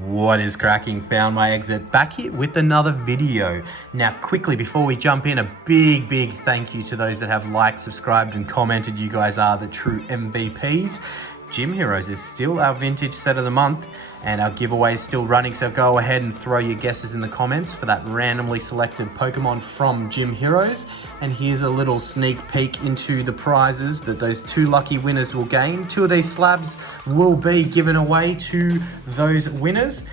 What is cracking? Found my exit back here with another video. Now quickly before we jump in, a big thank you to those that have liked, subscribed and commented. You guys are the true MVPs. Gym Heroes is still our vintage set of the month and our giveaway is still running, so go ahead and throw your guesses in the comments for that randomly selected Pokemon from Gym Heroes. And here's a little sneak peek into the prizes that those two lucky winners will gain. 2 of these slabs will be given away to those winners.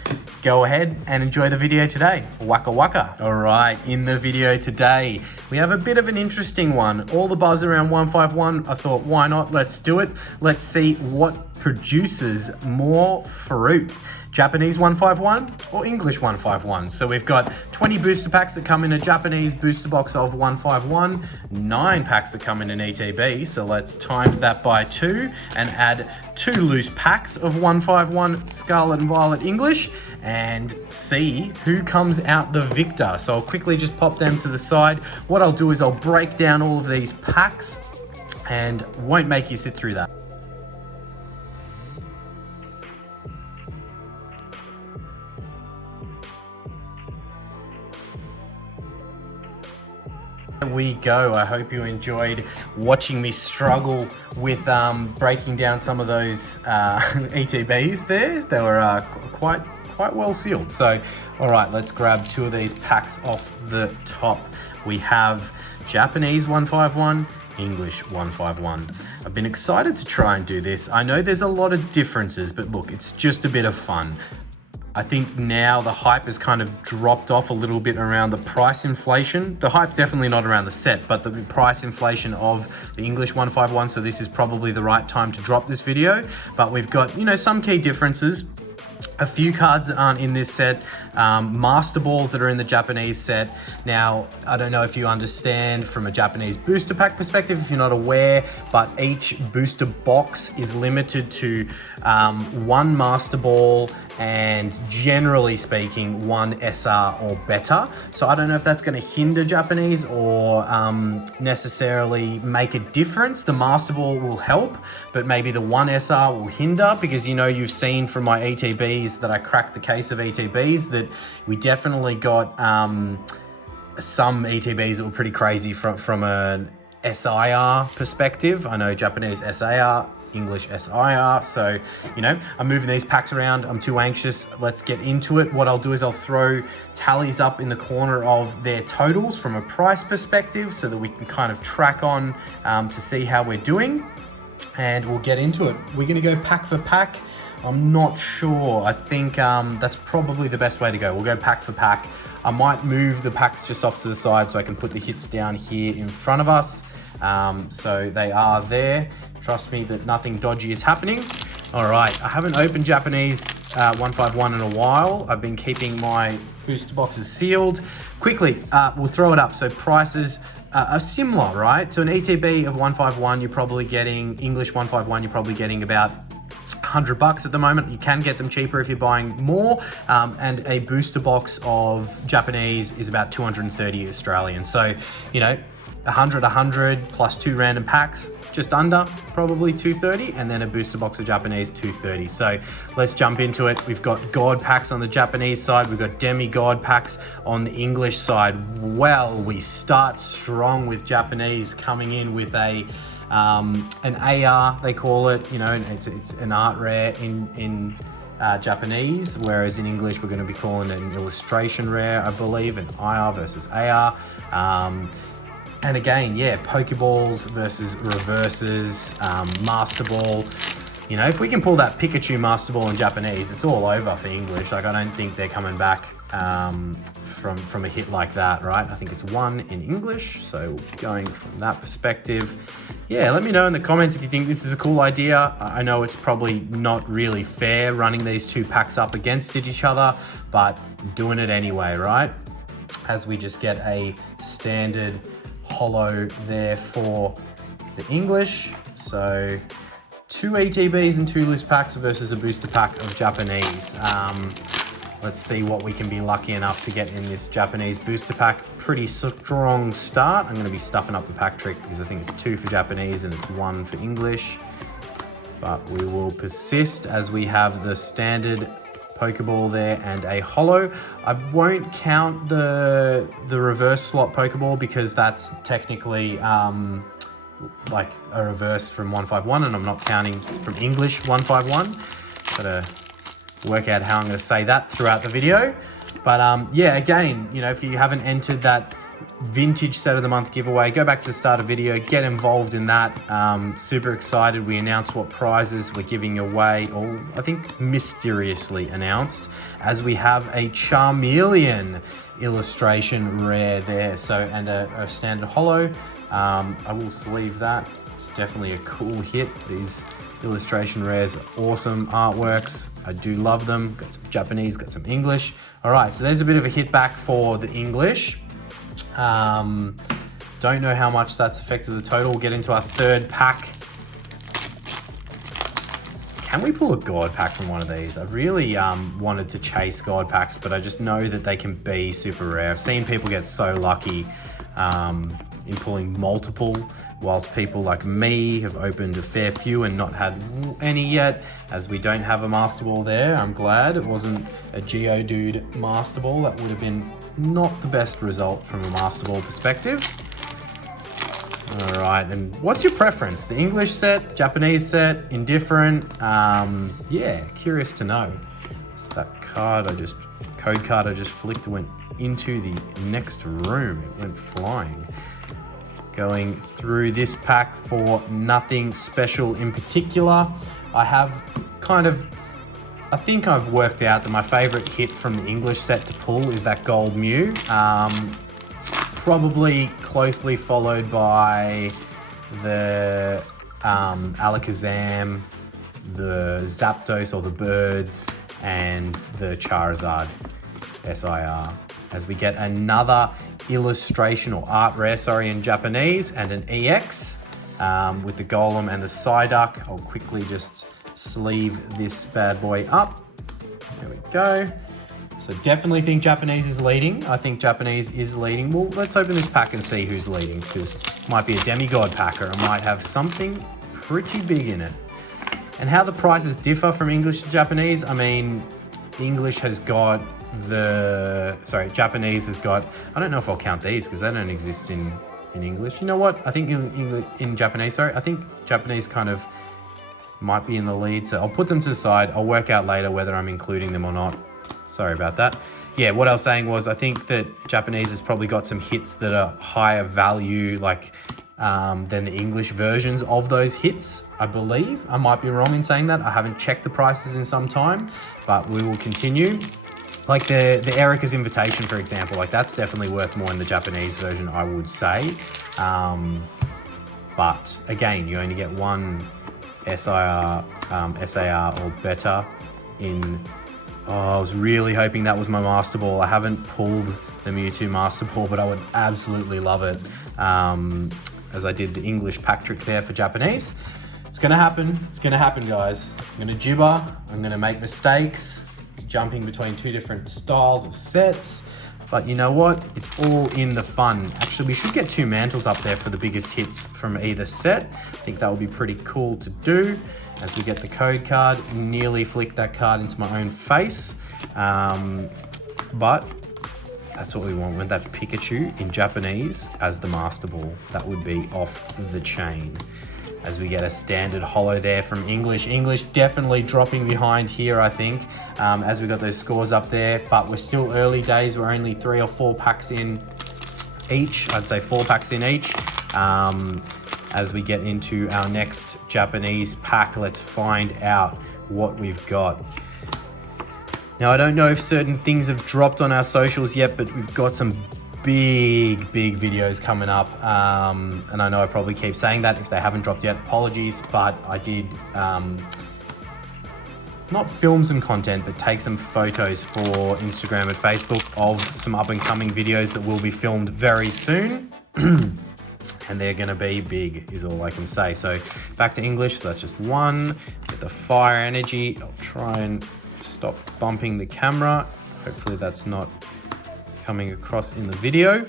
Go ahead and enjoy the video today. Waka waka. All right, in the video today, we have a bit of an interesting one. All the buzz around 151, I thought, why not? Let's do it. Let's see what produces more fruit. Japanese 151 or English 151. So we've got 20 booster packs that come in a Japanese booster box of 151, 9 packs that come in an ETB. So let's times that by 2 and add 2 loose packs of 151 Scarlet and Violet English and see who comes out the victor. So I'll quickly just pop them to the side. What I'll do is I'll break down all of these packs and won't make you sit through that. There we go. I hope you enjoyed watching me struggle with breaking down some of those ETBs there. They were quite well sealed. So, all right, let's grab 2 of these packs off the top. We have Japanese 151, English 151. I've been excited to try and do this. I know there's a lot of differences, but look, it's just a bit of fun. I think now the hype has kind of dropped off a little bit around the price inflation. The hype definitely not around the set, but the price inflation of the English 151. So this is probably the right time to drop this video. But we've got, you know, some key differences. A few cards that aren't in this set, Master Balls that are in the Japanese set. Now, I don't know if you understand from a Japanese booster pack perspective, if you're not aware, but each booster box is limited to 1 Master Ball and generally speaking, 1 SR or better. So I don't know if that's gonna hinder Japanese or necessarily make a difference. The Master Ball will help, but maybe the 1 SR will hinder because, you know, you've seen from my ETBs that I cracked the case of ETBs that we definitely got some ETBs that were pretty crazy from an SIR perspective. I know Japanese SAR, English SIR. So, you know, I'm moving these packs around. I'm too anxious. Let's get into it. What I'll do is I'll throw tallies up in the corner of their totals from a price perspective so that we can kind of track on to see how we're doing. And we'll get into it. We're going to go pack for pack. I'm not sure. I think that's probably the best way to go. We'll go pack for pack. I might move the packs just off to the side so I can put the hits down here in front of us. So they are there. Trust me that nothing dodgy is happening. All right, I haven't opened Japanese 151 in a while. I've been keeping my booster boxes sealed. Quickly, we'll throw it up. So prices are similar, right? So an ETB of 151, you're probably getting, English 151, you're probably getting about $100 at the moment. You can get them cheaper if you're buying more, and a booster box of Japanese is about 230 Australian. So, you know, 100 plus 2 random packs, just under probably 230, and then a booster box of Japanese 230. So let's jump into it. We've got God packs on the Japanese side. We've got demigod packs on the English side. Well, we start strong with Japanese coming in with a an AR, they call it. You know, it's an art rare in Japanese, whereas in English we're going to be calling it an illustration rare, I believe, an IR versus AR. And again, yeah, Pokeballs versus reverses, Master Ball. You know, if we can pull that Pikachu Master Ball in Japanese, it's all over for English. Like, I don't think they're coming back from a hit like that, right? I think it's 1 in English, so going from that perspective. Yeah, let me know in the comments if you think this is a cool idea. I know it's probably not really fair running these 2 packs up against each other, but doing it anyway, right? As we just get a standard holo there for the English. So 2 ETBs and 2 loose packs versus a booster pack of Japanese. Let's see what we can be lucky enough to get in this Japanese booster pack. Pretty strong start. I'm going to be stuffing up the pack trick because I think it's 2 for Japanese and it's 1 for English. But we will persist as we have the standard Pokeball there and a holo. I won't count the reverse slot Pokeball because that's technically like a reverse from 151, and I'm not counting from English 151. Gotta work out how I'm gonna say that throughout the video. But yeah, again, you know, if you haven't entered that vintage set of the month giveaway, go back to the start of the video, get involved in that. Super excited. We announced what prizes we're giving away, or I think mysteriously announced, as we have a Charmeleon illustration rare there. So, and a standard holo. I will sleeve that. It's definitely a cool hit. These illustration rares are awesome artworks. I do love them. Got some Japanese, got some English. All right, so there's a bit of a hit back for the English. Don't know how much that's affected the total. We'll get into our third pack. Can we pull a God pack from one of these? I really wanted to chase God packs, but I just know that they can be super rare. I've seen people get so lucky in pulling multiple, whilst people like me have opened a fair few and not had any yet, as we don't have a Master Ball there. I'm glad it wasn't a Geodude Master Ball. That would have been not the best result from a Master Ball perspective. All right, and what's your preference? The English set, Japanese set, indifferent? Yeah, curious to know. So that code card I just flicked went into the next room. It went flying. Going through this pack for nothing special in particular. I have I think I've worked out that my favorite hit from the English set to pull is that Gold Mew. It's probably closely followed by the Alakazam, the Zapdos or the Birds, and the Charizard SIR. As we get another illustration or art rare, sorry, in Japanese, and an EX with the Golem and the Psyduck. I'll quickly just sleeve this bad boy up. There we go. So definitely think Japanese is leading. I think Japanese is leading. Well, let's open this pack and see who's leading, because it might be a demigod pack, or it might have something pretty big in it. And how the prices differ from English to Japanese, I mean, English has got Japanese has got, I don't know if I'll count these because they don't exist in English. You know what? I think in Japanese, I think Japanese kind of might be in the lead. So I'll put them to the side. I'll work out later whether I'm including them or not. Sorry about that. Yeah, what I was saying was I think that Japanese has probably got some hits that are higher value, like than the English versions of those hits, I believe. I might be wrong in saying that. I haven't checked the prices in some time, but we will continue. Like the Erica's Invitation, for example, like that's definitely worth more in the Japanese version, I would say. But again, you only get one SAR or better in. Oh, I was really hoping that was my Master Ball. I haven't pulled the Mewtwo Master Ball, but I would absolutely love it. As I did the English pack trick there for Japanese. It's gonna happen. It's gonna happen, guys. I'm gonna gibber. I'm gonna make mistakes, jumping between two different styles of sets. But you know what? It's all in the fun. Actually, we should get two mantles up there for the biggest hits from either set. I think that would be pretty cool to do. As we get the code card, nearly flicked that card into my own face. But that's what we want. With that Pikachu in Japanese as the Master Ball. That would be off the chain. As we get a standard holo there from English. English definitely dropping behind here, I think, as we got those scores up there. But we're still early days. We're only 3 or 4 packs in each. I'd say 4 packs in each. As we get into our next Japanese pack, let's find out what we've got. Now, I don't know if certain things have dropped on our socials yet, but we've got some big videos coming up. And I know I probably keep saying that. If they haven't dropped yet, apologies, but I did not film some content, but take some photos for Instagram and Facebook of some up and coming videos that will be filmed very soon. And they're gonna be big, is all I can say. So back to English, so that's just one. With the fire energy, I'll try and stop bumping the camera. Hopefully that's not coming across in the video.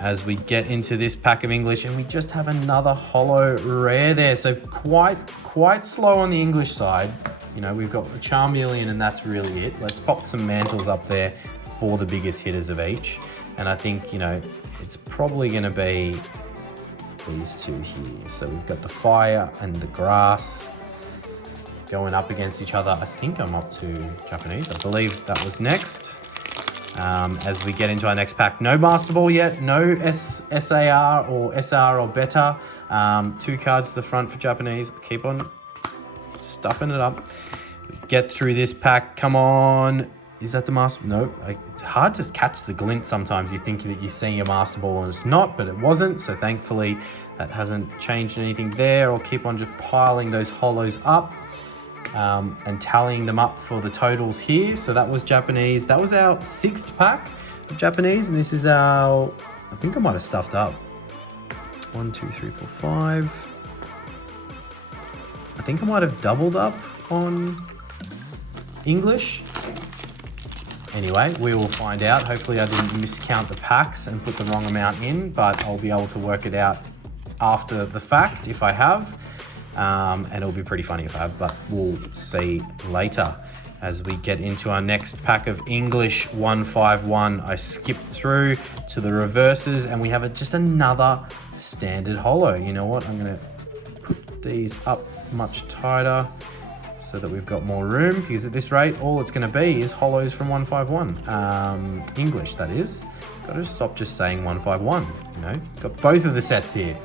As we get into this pack of English, and we just have another holo rare there. So quite slow on the English side. You know, we've got a Charmeleon and that's really it. Let's pop some mantles up there for the biggest hitters of each. And I think, you know, it's probably going to be these two here. So we've got the fire and the grass going up against each other. I think I'm up to Japanese. I believe that was next. As we get into our next pack, no Master Ball yet, no SAR or SR or better. 2 cards to the front for Japanese. Keep on stuffing it up. Get through this pack. Come on. Is that the Master? No, it's hard to catch the glint sometimes. You think that you see a Master Ball and it's not, but it wasn't. So thankfully that hasn't changed anything there. I'll keep on just piling those hollows up. And tallying them up for the totals here. So that was Japanese. That was our 6th pack of Japanese, and this is our, I think I might have stuffed up. 1, 2, 3, 4, 5. I think I might have doubled up on English. Anyway, we will find out. Hopefully I didn't miscount the packs and put the wrong amount in, but I'll be able to work it out after the fact if I have. And it'll be pretty funny if I have, but we'll see later. As we get into our next pack of English 151, I skipped through to the reverses and we have just another standard holo. You know what? I'm going to put these up much tighter so that we've got more room, because at this rate, all it's going to be is holos from 151. English, that is. Got to stop just saying 151, you know? Got both of the sets here.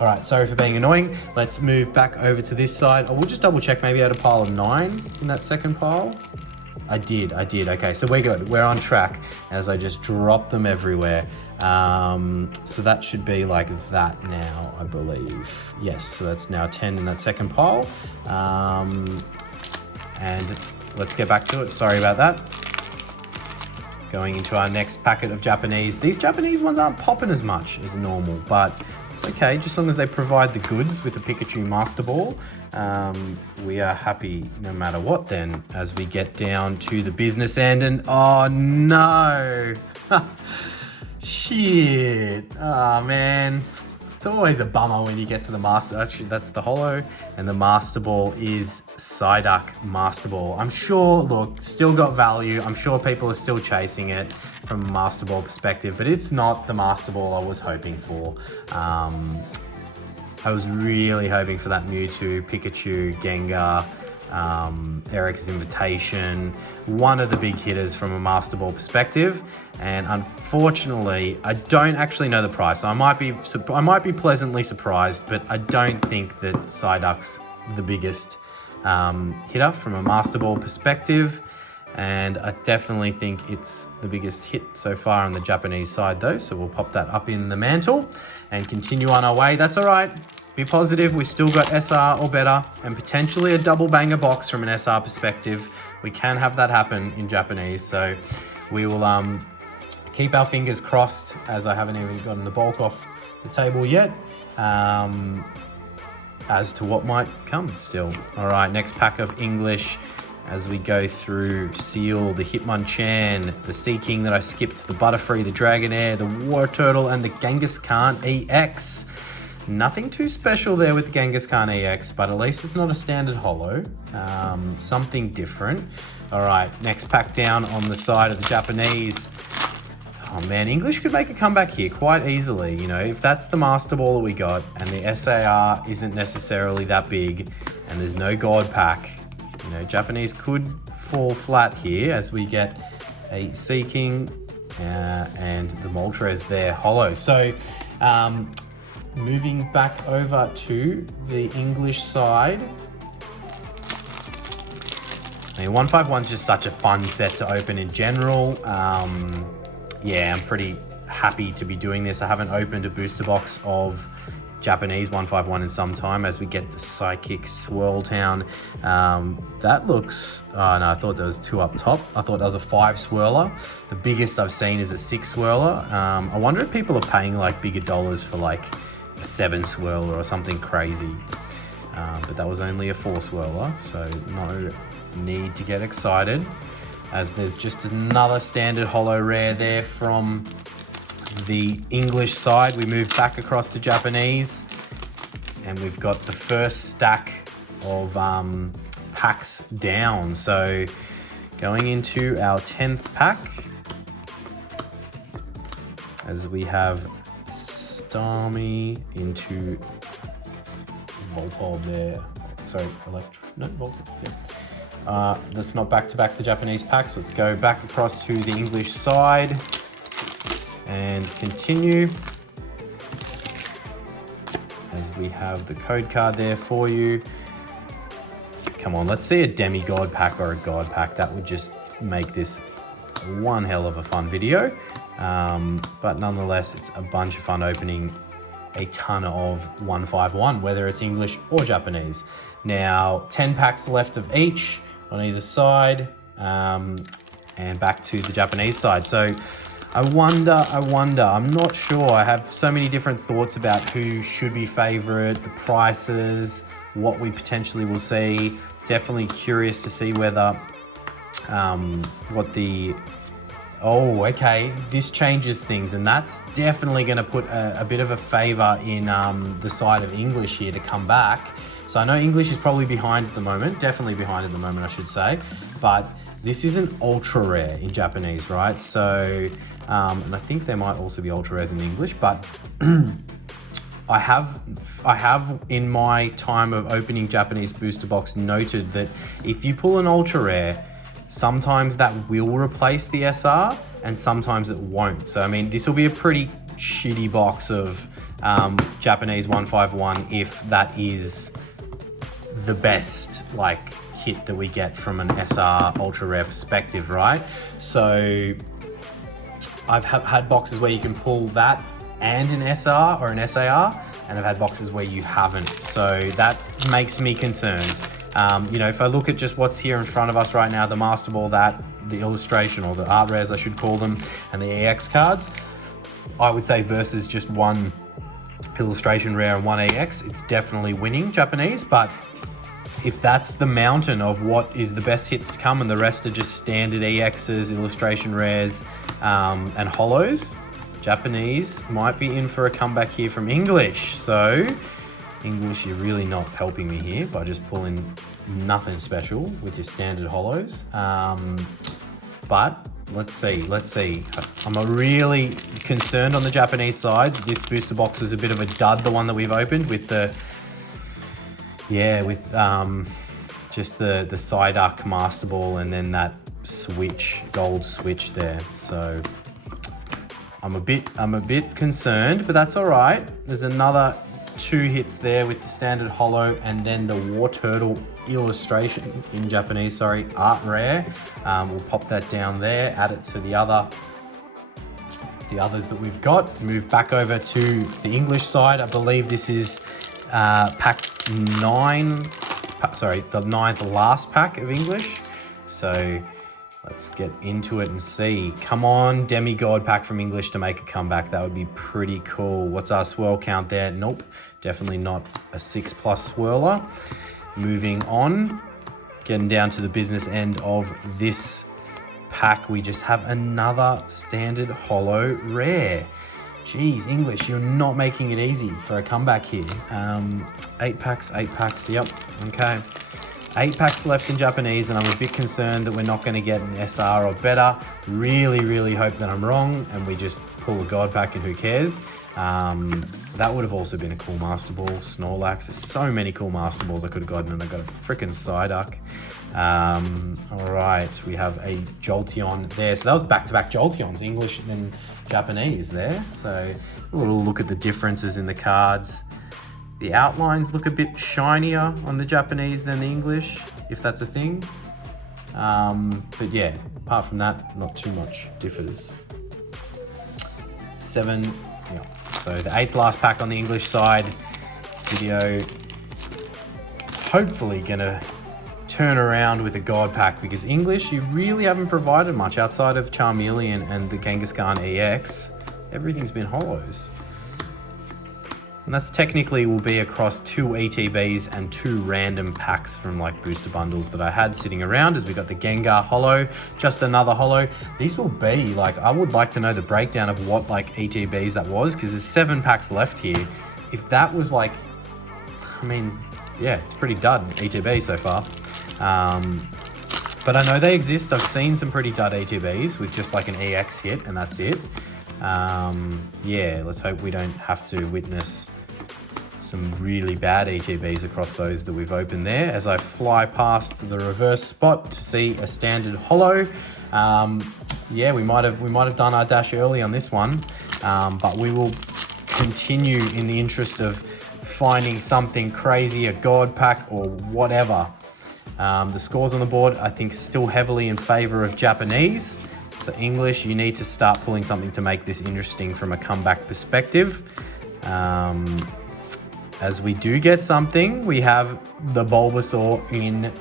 All right, sorry for being annoying. Let's move back over to this side. I will just double check, maybe I had a pile of 9 in that second pile. I did. Okay, so we're good. We're on track as I just drop them everywhere. So that should be like that now, I believe. Yes, so that's now 10 in that second pile. And let's get back to it. Sorry about that. Going into our next packet of Japanese. These Japanese ones aren't popping as much as normal, but okay, just as long as they provide the goods with the Pikachu Master Ball, we are happy no matter what then, as we get down to the business end. And oh no, shit, oh man. It's always a bummer when you get to the Master. Actually, that's the holo, and the Master Ball is Psyduck Master Ball. I'm sure, look, still got value. I'm sure people are still chasing it from a Master Ball perspective, but it's not the Master Ball I was hoping for. I was really hoping for that Mewtwo, Pikachu, Gengar, Erika's Invitation, one of the big hitters from a Master Ball perspective. And unfortunately, I don't actually know the price. I might be pleasantly surprised, but I don't think that Psyduck's the biggest hitter from a Master Ball perspective. And I definitely think it's the biggest hit so far on the Japanese side though. So we'll pop that up in the mantle and continue on our way. That's all right. Be positive. We still got SR or better and potentially a double banger box from an SR perspective. We can have that happen in Japanese. So we will keep our fingers crossed, as I haven't even gotten the bulk off the table yet, as to what might come still. All right, next pack of English. As we go through Seal, the Hitmonchan, the Sea King that I skipped, the Butterfree, the Dragonair, the Wartortle, and the Kangaskhan EX. Nothing too special there with the Kangaskhan EX, but at least it's not a standard holo. Something different. All right, next pack down on the side of the Japanese. Oh man, English could make a comeback here quite easily. You know, if that's the Master Ball that we got and the SAR isn't necessarily that big and there's no God pack, you know, Japanese could fall flat here as we get a Sea King and the Moltres there holo. So moving back over to the English side. I mean, 151 is just such a fun set to open in general. Yeah, I'm pretty happy to be doing this. I haven't opened a booster box of Japanese 151 in some time, as we get the Psychic Swirltown. That looks, oh no, I thought there was 2 up top. I thought that was a 5 swirler. The biggest I've seen is a 6 swirler. I wonder if people are paying like bigger dollars for like a 7 swirler or something crazy. But that was only a 4 swirler, so no need to get excited, as there's just another standard holo rare there from the English side. We move back across to Japanese, and we've got the first stack of packs down. So going into our 10th pack, as we have Starmie into Voltorb there. Sorry, Voltorb, yeah. That's not back-to-back the Japanese packs. Let's go back across to the English side and continue. As we have the code card there for you. Come on, let's see a demigod pack or a god pack. That would just make this one hell of a fun video. But nonetheless, it's a bunch of fun opening a ton of 151, whether it's English or Japanese. Now, 10 packs left of each on either side, and back to the Japanese side. So I wonder, I'm not sure. I have so many different thoughts about who should be favorite, the prices, what we potentially will see. Definitely curious to see whether, oh, okay, this changes things, and that's definitely going to put a bit of a favor in the side of English here to come back. So I know English is probably behind at the moment, definitely behind at the moment, I should say, but this is an ultra rare in Japanese, right? So, and I think there might also be ultra rares in the English, but I have in my time of opening Japanese booster box noted that if you pull an ultra rare, sometimes that will replace the SR and sometimes it won't. So, I mean, this will be a pretty shitty box of Japanese 151 if that is the best like hit that we get from an SR ultra rare perspective, right? So I've had boxes where you can pull that and an SR or an SAR, and I've had boxes where you haven't. So that makes me concerned. You know, if I look at just what's here in front of us right now, the Master Ball, the illustration, or the art rares I should call them, and the EX cards, I would say versus just one illustration rare and one EX, it's definitely winning Japanese. But if that's the mountain of what is the best hits to come and the rest are just standard EXs, illustration rares, and holos, Japanese might be in for a comeback here from English. So English, you're really not helping me here by just pulling nothing special with your standard holos. But let's see. I'm really concerned on the Japanese side. This booster box was a bit of a dud, the one that we've opened with the, just the Psyduck Master Ball and then that switch, gold switch there. So I'm a bit concerned, but that's all right. There's another 2 hits there with the standard holo and then the War Turtle illustration in Japanese, art rare. We'll pop that down there, add it to the others that we've got. Move back over to the English side. I believe this is pack 9, the 9th last pack of English. So let's get into it and see. Come on, demigod pack from English to make a comeback. That would be pretty cool. What's our swirl count there? Nope, definitely not a 6+ swirler. Moving on, getting down to the business end of this pack, we just have another standard holo rare. Geez, English, you're not making it easy for a comeback here. 8 packs, yep, okay. 8 packs left in Japanese, and I'm a bit concerned that we're not going to get an SR or better. Really hope that I'm wrong and we just pull a god pack and who cares. That would have also been a cool Master Ball. Snorlax, there's so many cool Master Balls I could have gotten, and I got a freaking Psyduck. All right, we have a Jolteon there. So that was back-to-back Jolteons, English and Japanese there. So a little look at the differences in the cards. The outlines look a bit shinier on the Japanese than the English, if that's a thing. But yeah, apart from that, not too much differs. 7, yeah. So the 8th last pack on the English side. This video is hopefully gonna turn around with a god pack, because English, you really haven't provided much outside of Charmeleon and the Kangaskhan EX. Everything's been holos. And that's technically will be across 2 ETBs and 2 random packs from like booster bundles that I had sitting around, as we got the Gengar holo, just another holo. These will be like, I would like to know the breakdown of what like ETBs that was, because there's 7 packs left here. If that was like, I mean, yeah, it's pretty dud ETB so far. But I know they exist. I've seen some pretty dud ETBs with just like an EX hit and that's it. Yeah, let's hope we don't have to witness some really bad ETBs across those that we've opened there. As I fly past the reverse spot to see a standard holo. Yeah, we might have done our dash early on this one, but we will continue in the interest of finding something crazy, a god pack or whatever. The scores on the board, I think, still heavily in favor of Japanese. So English, you need to start pulling something to make this interesting from a comeback perspective. As we do get something, we have the Bulbasaur in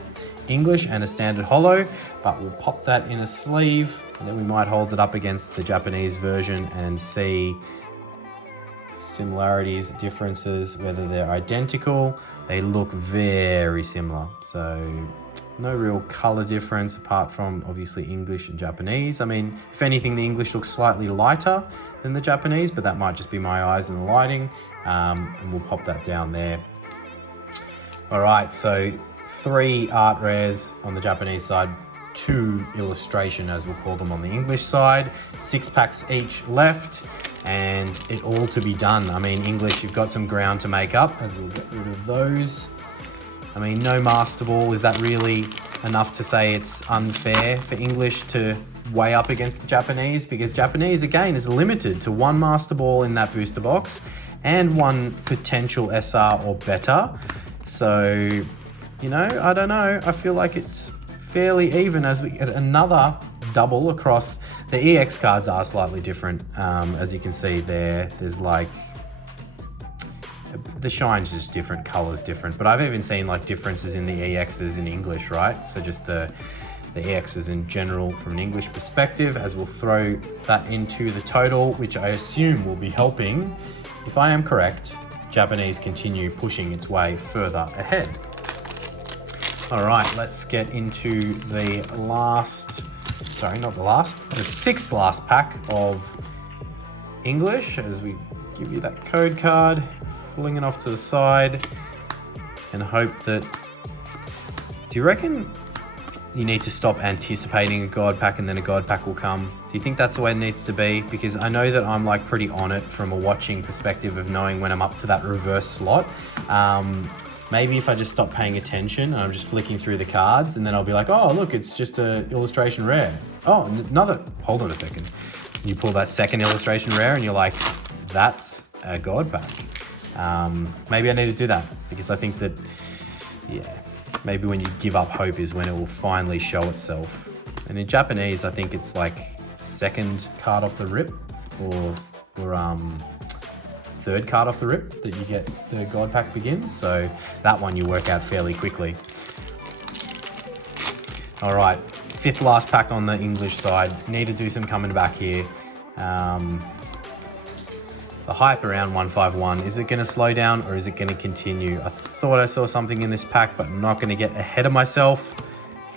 English and a standard holo, but we'll pop that in a sleeve and then we might hold it up against the Japanese version and see similarities, differences, whether they're identical. They look very similar, so no real color difference apart from obviously English and Japanese. I mean, if anything, the English looks slightly lighter than the Japanese, but that might just be my eyes and the lighting. And we'll pop that down there. All right, so 3 art rares on the Japanese side, 2 illustration, as we'll call them, on the English side. 6 packs each left, and it all to be done. I mean, English, you've got some ground to make up, as we'll get rid of those. I mean, no Master Ball. Is that really enough to say it's unfair for English to weigh up against the Japanese? Because Japanese, again, is limited to 1 Master Ball in that booster box and 1 potential SR or better. So, you know, I don't know. I feel like it's fairly even as we get another double across. The EX cards are slightly different. As you can see there, there's like, the shine's just different, color's different. But I've even seen like differences in the EXs in English, right? So just the EXs in general from an English perspective, as we'll throw that into the total, which I assume will be helping, if I am correct, Japanese continue pushing its way further ahead. All right, let's get into the last, sorry, not the last, the 6th last pack of English, as we give you that code card, fling it off to the side, and hope that, do you reckon you need to stop anticipating a god pack and then a god pack will come? Do you think that's the way it needs to be? Because I know that I'm like pretty on it from a watching perspective of knowing when I'm up to that reverse slot. Maybe if I just stop paying attention and I'm just flicking through the cards, and then I'll be like, oh, look, it's just a illustration rare. Oh, another, hold on a second. You pull that second illustration rare and you're like, that's a god pack. Maybe I need to do that, because I think that, yeah, maybe when you give up hope is when it will finally show itself. And in Japanese, I think it's like 2nd card off the rip, or 3rd card off the rip that you get the god pack begins. So that one you work out fairly quickly. All right, 5th last pack on the English side. Need to do some coming back here. The hype around 151, is it going to slow down or is it going to continue? I thought I saw something in this pack, but I'm not going to get ahead of myself.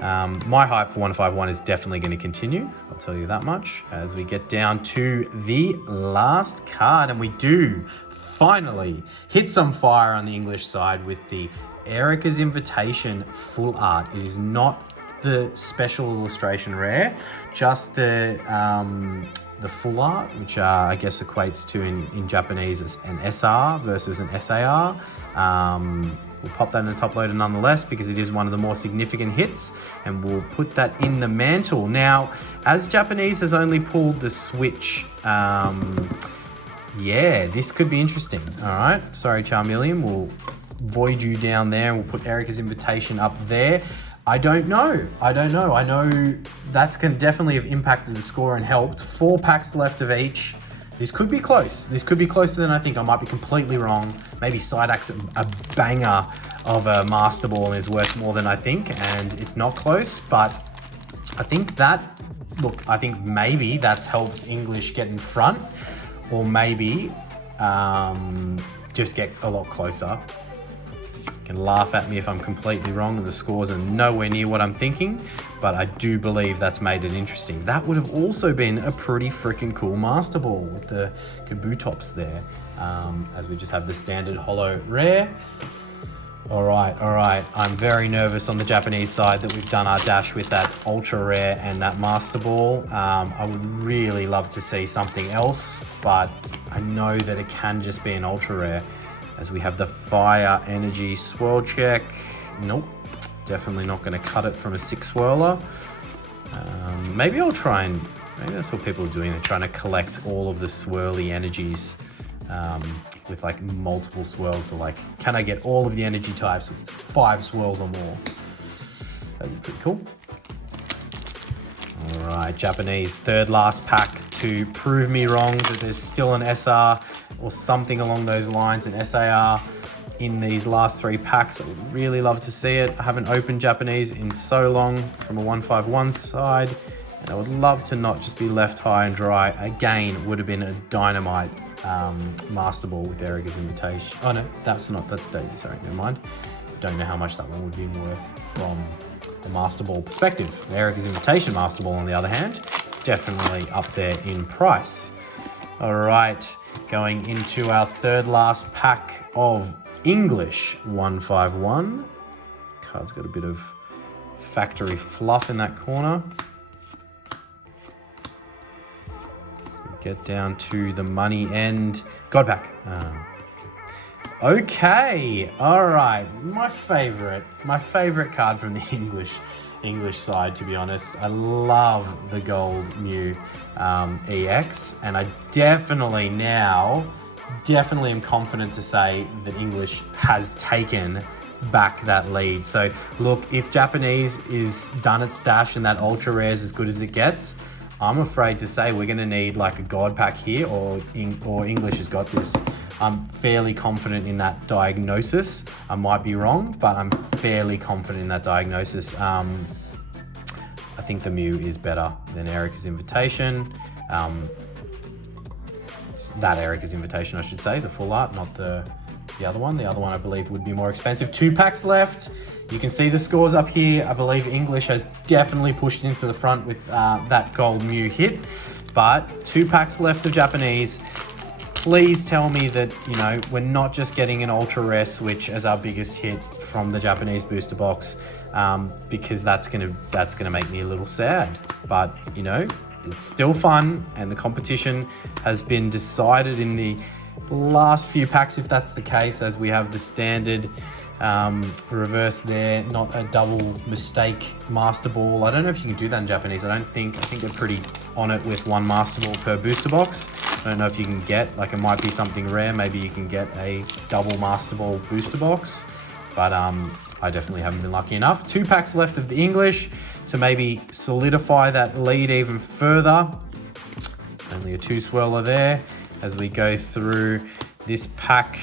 My hype for 151 is definitely going to continue, I'll tell you that much, as we get down to the last card. And we do finally hit some fire on the English side with the Erica's Invitation full art. It is not the special illustration rare, just the full art, which I guess equates to in Japanese as an SR versus an SAR. We'll pop that in the top loader nonetheless, because it is one of the more significant hits, and we'll put that in the mantle. Now, as Japanese has only pulled the switch, yeah, this could be interesting. All right, sorry, Charmeleon, we'll void you down there, and we'll put Erica's Invitation up there. I don't know. I know that's going to definitely have impacted the score and helped. 4 packs left of each. This could be close. This could be closer than I think. I might be completely wrong. Maybe Psyduck's a banger of a Master Ball and is worth more than I think, and it's not close. But I think that, look, I think maybe that's helped English get in front, or maybe just get a lot closer. You can laugh at me if I'm completely wrong and the scores are nowhere near what I'm thinking, but I do believe that's made it interesting. That would have also been a pretty freaking cool Master Ball with the Kabutops there, as we just have the standard holo rare. All right. I'm very nervous on the Japanese side that we've done our dash with that ultra rare and that master ball. I would really love to see something else, but I know that it can just be an ultra rare, as we have the fire energy swirl check. Nope, definitely not going to cut it from a 6 swirler. Maybe I'll try and, maybe that's what people are doing. They're trying to collect all of the swirly energies with like multiple swirls. So like, can I get all of the energy types with 5 swirls or more? That'd be pretty cool. All right, Japanese, third last pack to prove me wrong that there's still an SR or something along those lines, an SAR in these last 3 packs. I would really love to see it. I haven't opened Japanese in so long from a 151 side, and I would love to not just be left high and dry. Again, would have been a dynamite master ball with Erica's invitation. Oh no, that's Daisy, sorry, never mind. Don't know how much that one would be worth from the master ball perspective. Erica's invitation master ball, on the other hand, definitely up there in price. All right, going into our third last pack of English 151. Card's got a bit of factory fluff in that corner. Get down to the money end. God pack. Okay. All right. My favorite card from the English side, to be honest. I love the gold Mew EX, and I definitely am confident to say that English has taken back that lead. So look, if Japanese is done its stash and that ultra rare is as good as it gets, I'm afraid to say we're going to need like a God pack here, or English has got this. I'm fairly confident in that diagnosis. I might be wrong, but I'm fairly confident in that diagnosis. I think the Mew is better than Erica's invitation. That Erica's invitation, I should say, the full art, not the other one. The other one, I believe, would be more expensive. 2 packs left. You can see the scores up here. I believe English has definitely pushed into the front with that gold Mew hit, but 2 packs left of Japanese. Please tell me that, you know, we're not just getting an ultra rare switch as our biggest hit from the Japanese booster box, because that's gonna make me a little sad. But you know, it's still fun, and the competition has been decided in the last few packs, if that's the case, as we have the standard reverse there, not a double mistake master ball. I don't know if you can do that in Japanese. I think they're pretty on it with 1 master ball per booster box. I don't know if you can get, like, it might be something rare, maybe you can get a double master ball booster box, but I definitely haven't been lucky enough. 2 packs left of the English to maybe solidify that lead even further. Only a 2 swirler there as we go through this pack,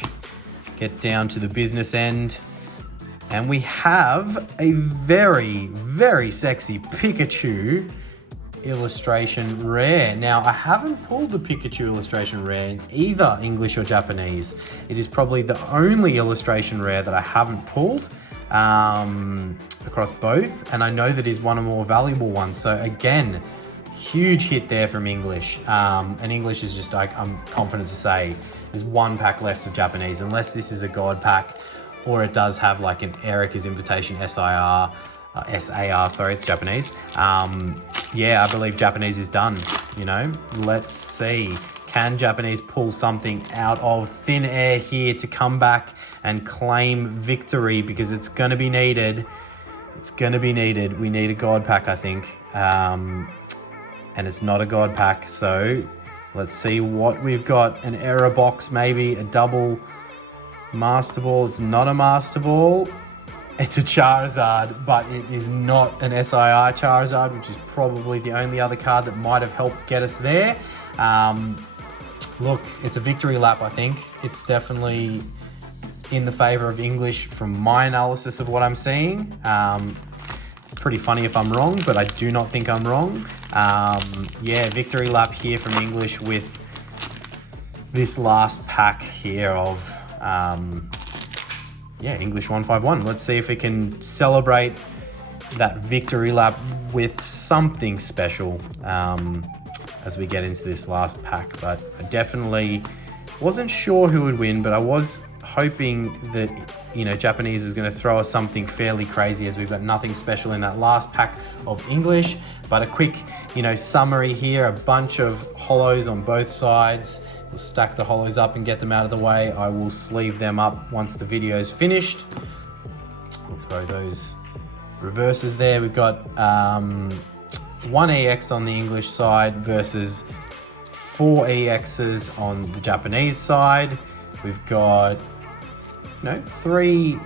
get down to the business end, and we have a very, very sexy Pikachu illustration rare. Now, I haven't pulled the Pikachu illustration rare in either English or Japanese. It is probably the only illustration rare that I haven't pulled across both, and I know that is one of the more valuable ones. So again, huge hit there from English. And English is just, I'm confident to say, there's 1 pack left of Japanese, unless this is a God pack, or it does have like an Erica's Invitation SAR, sorry, it's Japanese. Yeah, I believe Japanese is done, you know. Let's see. Can Japanese pull something out of thin air here to come back and claim victory? Because it's going to be needed. It's going to be needed. We need a God pack, I think. And it's not a God pack. So let's see what we've got. An error box, maybe a double master ball. It's not a master ball. It's a Charizard, but it is not an SIR Charizard, which is probably the only other card that might have helped get us there. Look, it's a victory lap, I think. It's definitely in the favor of English from my analysis of what I'm seeing. Pretty funny if I'm wrong, but I do not think I'm wrong. Yeah, victory lap here from English with this last pack here of yeah, English 151. Let's see if we can celebrate that victory lap with something special as we get into this last pack. But I definitely wasn't sure who would win, but I was hoping that you know, Japanese is going to throw us something fairly crazy, as we've got nothing special in that last pack of English. But a quick, you know, summary here, a bunch of holos on both sides. We'll stack the holos up and get them out of the way. I will sleeve them up once the video is finished. We'll throw those reverses there. We've got 1 EX on the English side versus 4 EXs on the Japanese side. We've got, you know, 3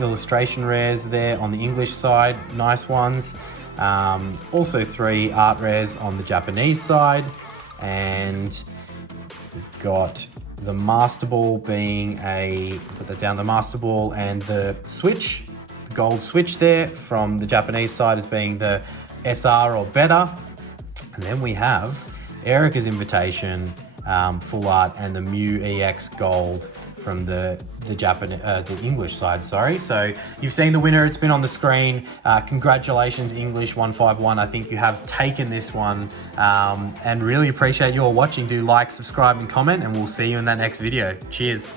illustration rares there on the English side, nice ones. Also 3 art rares on the Japanese side, and we've got the Master Ball being put that down, the Master Ball and the Switch, the gold Switch there from the Japanese side as being the SR or better. And then we have Erica's Invitation, full art, and the Mew EX gold from the English side, sorry. So you've seen the winner, it's been on the screen. Congratulations, English 151. I think you have taken this one, and really appreciate you all watching. Do like, subscribe, and comment, and we'll see you in that next video. Cheers.